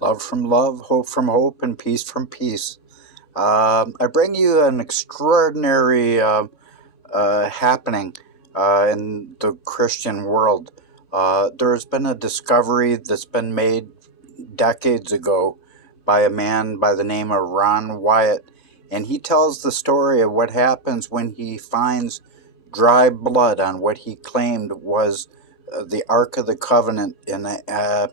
Love from love, hope from hope, and peace from peace. I bring you an extraordinary happening in the Christian world. There's been a discovery that's been made decades ago by a man by the name of Ron Wyatt, and he tells the story of what happens when he finds dry blood on what he claimed was the Ark of the Covenant in a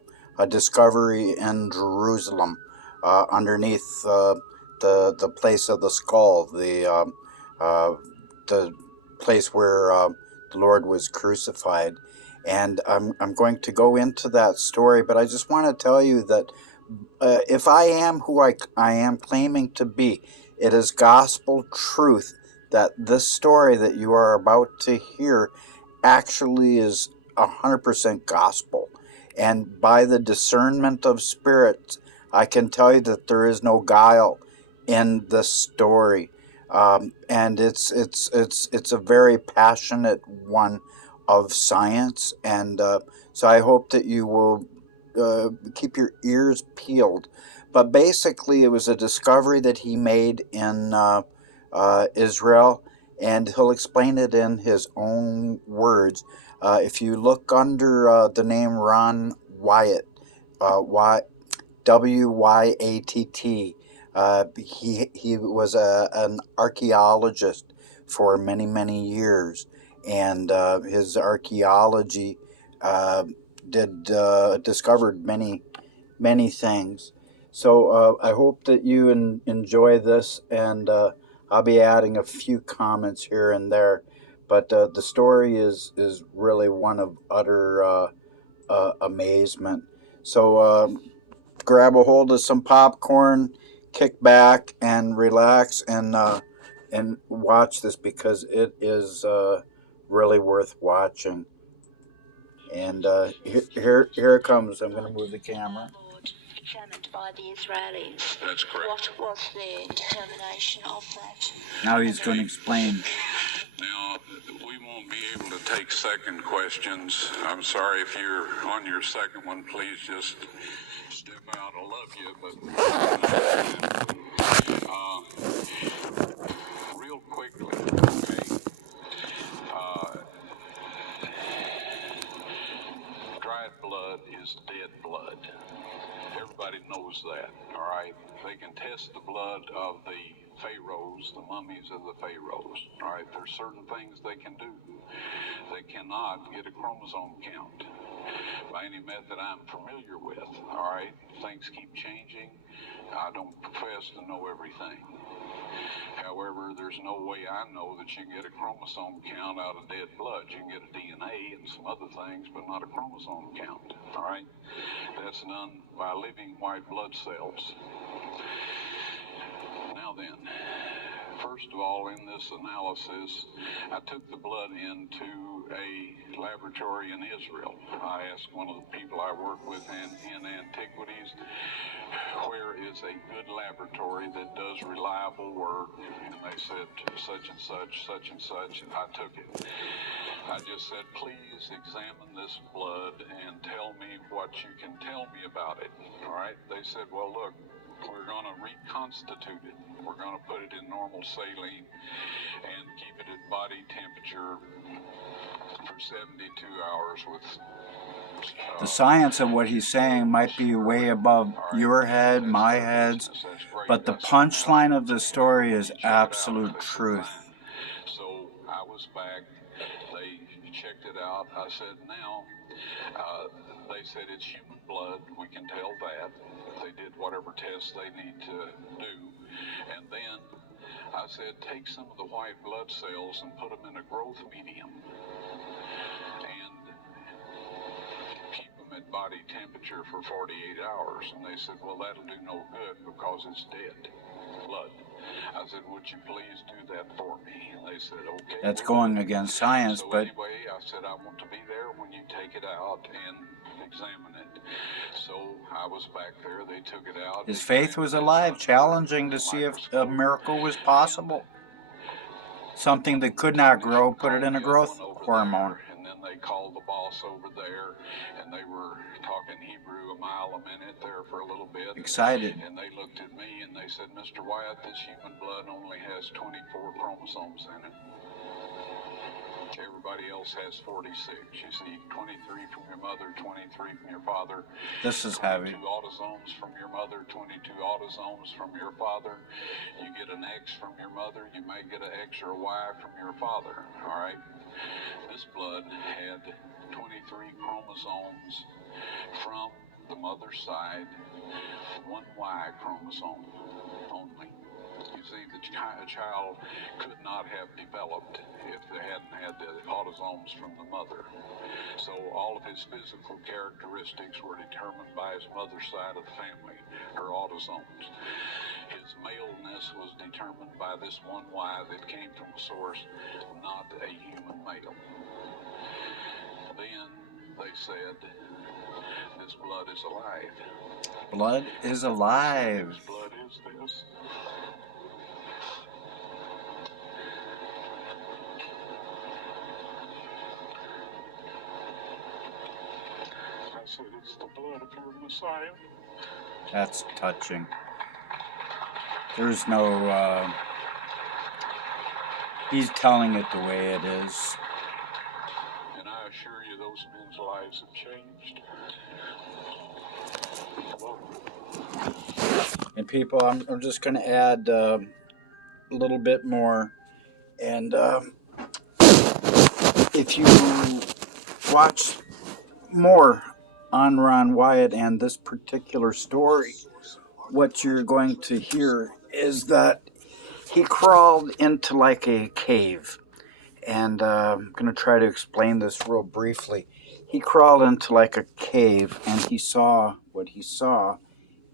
discovery in Jerusalem, underneath the place of the skull, uh, the place where the Lord was crucified. And I'm going to go into that story, but I just want to tell you that if I am who I am claiming to be, it is gospel truth that this story that you are about to hear actually is 100% gospel. And by the discernment of spirits, I can tell you that there is no guile in this story. And it's a very passionate one of science. And so I hope that you will keep your ears peeled. But basically, it was a discovery that he made in Israel, and he'll explain it in his own words. If you look under the name Ron Wyatt, Wyatt, he was an archaeologist for many years, and his archaeology discovered many things. So I hope that you enjoy this, and I'll be adding a few comments here and there. But the story is really one of utter amazement. So grab a hold of some popcorn, kick back, and relax, and watch this, because it is really worth watching. And here it comes. I'm going to move the camera. Examined by the Israelis. That's correct. What was the determination of that? Now he's going to explain. Now, we won't be able to take second questions. I'm sorry if you're on your second one. Please just step out. I love you, but real quickly, okay? Dried blood is dead blood. Everybody knows that, all right? They can test the blood of the pharaohs, the mummies of the pharaohs, all right? There's certain things they can do. They cannot get a chromosome count by any method I'm familiar with, all right? Things keep changing. I don't profess to know everything. However, there's no way I know that you can get a chromosome count out of dead blood. You can get a DNA and some other things, but not a chromosome count, all right? That's done by living white blood cells. Now then, first of all, in this analysis, I took the blood into a laboratory in Israel. I asked one of the people I work with in antiquities, where is a good laboratory that does reliable work? And they said such and such, and I took it. I just said, please examine this blood and tell me what you can tell me about it. All right? They said, well, look, we're going to reconstitute it. We're going to put it in normal saline and keep it at body temperature for 72 hours with... The science of what he's saying might be way above your head, my heads, but the punchline of the story is absolute truth. So I was back. They checked it out. I said, now, they said it's human blood. We can tell that. They did whatever tests they need to do. And then I said, take some of the white blood cells and put them in a growth medium and keep them at body temperature for 48 hours. And they said, well, that'll do no good because it's dead blood. I said, would you please do that for me? And they said, okay. That's going against science, so but... anyway, I said, I want to be there when you take it out and examine it. So I was back there. They took it out. His faith was alive, challenging to see if a miracle was possible. Something that could not grow, put it in a growth hormone. And then they called the boss over there, and they were talking Hebrew a mile a minute there for a little bit. Excited. And they looked at me and they said, Mr. Wyatt, this human blood only has 24 chromosomes in it. Everybody else has 46. You see, 23 from your mother, 23 from your father. This is heavy. 22 autosomes from your mother, 22 autosomes from your father. You get an X from your mother, you may get an X or a Y from your father, all right? This blood had 23 chromosomes from the mother's side, one Y chromosome only. You see, the child could not have developed if they hadn't had the autosomes from the mother. So all of his physical characteristics were determined by his mother's side of the family, her autosomes. His maleness was determined by this one Y that came from a source, not a human male. Then they said, this blood is alive. Blood is alive. Whose blood is this? I said, it's the blood of your Messiah. That's touching. There's no, he's telling it the way it is. And I assure you, those men's lives have changed. And people, I'm just going to add a little bit more. And if you watch more on Ron Wyatt and this particular story, what you're going to hear is that he crawled into like a cave. And I'm going to try to explain this real briefly. He crawled into like a cave and he saw what he saw.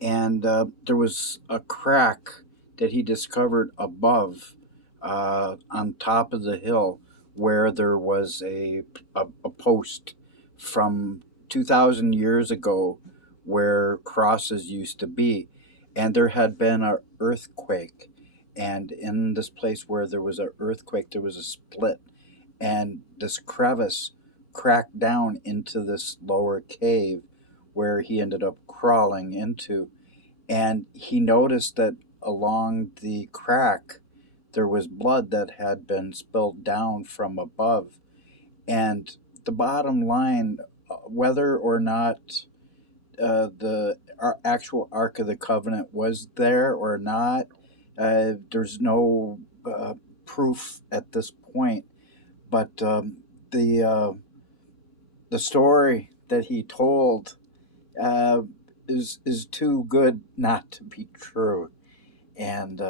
And there was a crack that he discovered above on top of the hill where there was a post from 2,000 years ago where crosses used to be. And there had been an earthquake. And in this place where there was an earthquake, there was a split. And this crevice cracked down into this lower cave where he ended up crawling into. And he noticed that along the crack, there was blood that had been spilled down from above. And the bottom line, whether or not the actual Ark of the Covenant was there or not, there's no proof at this point. But the story that he told is too good not to be true, and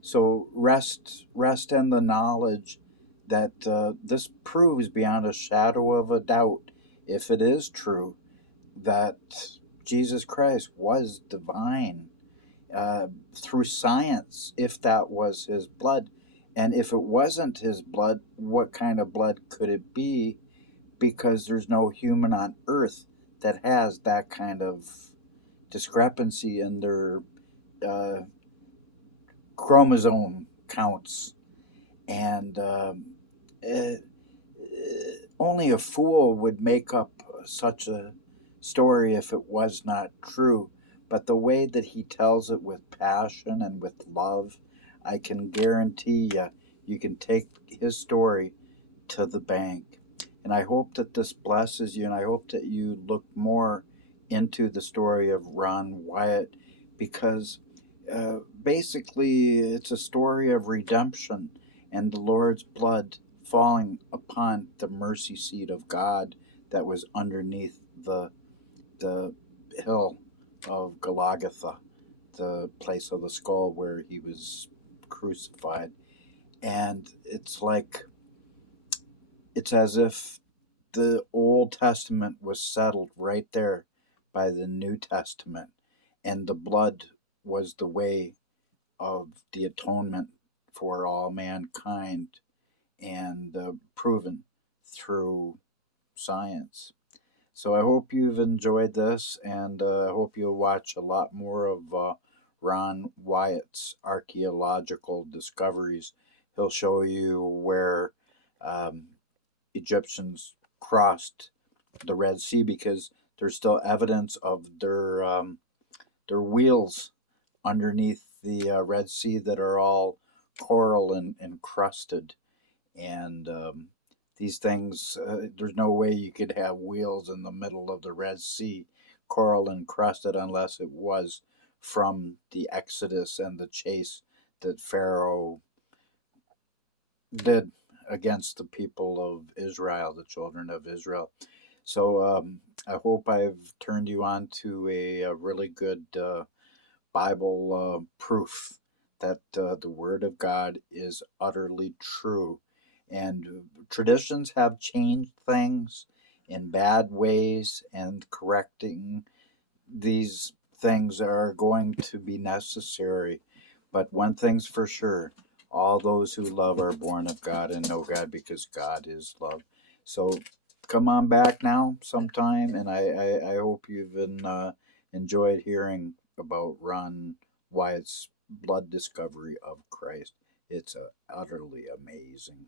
so rest in the knowledge that this proves beyond a shadow of a doubt, if it is true, that Jesus Christ was divine through science, if that was his blood. And if it wasn't his blood, what kind of blood could it be? Because there's no human on earth that has that kind of discrepancy in their chromosome counts. And only a fool would make up such a story if it was not true. But the way that he tells it with passion and with love, I can guarantee you can take his story to the bank. And I hope that this blesses you, and I hope that you look more into the story of Ron Wyatt, because basically it's a story of redemption and the Lord's blood falling upon the mercy seat of God that was underneath the hill of Golgotha, the place of the skull where he was crucified. And it's as if the Old Testament was settled right there by the New Testament, and the blood was the way of the atonement for all mankind, and proven through science. So I hope you've enjoyed this, and I hope you'll watch a lot more of Ron Wyatt's archaeological discoveries. He'll show you where Egyptians crossed the Red Sea, because there's still evidence of their wheels underneath the Red Sea that are all coral and encrusted. And these things, there's no way you could have wheels in the middle of the Red Sea, coral encrusted, unless it was from the Exodus and the chase that Pharaoh did against the people of Israel, the children of Israel. So I hope I've turned you on to a really good Bible proof that the Word of God is utterly true. And traditions have changed things in bad ways, and correcting these things are going to be necessary. But one thing's for sure, all those who love are born of God and know God, because God is love. So come on back now sometime, and I hope you've enjoyed hearing about Ron Wyatt's blood discovery of Christ. It's utterly amazing.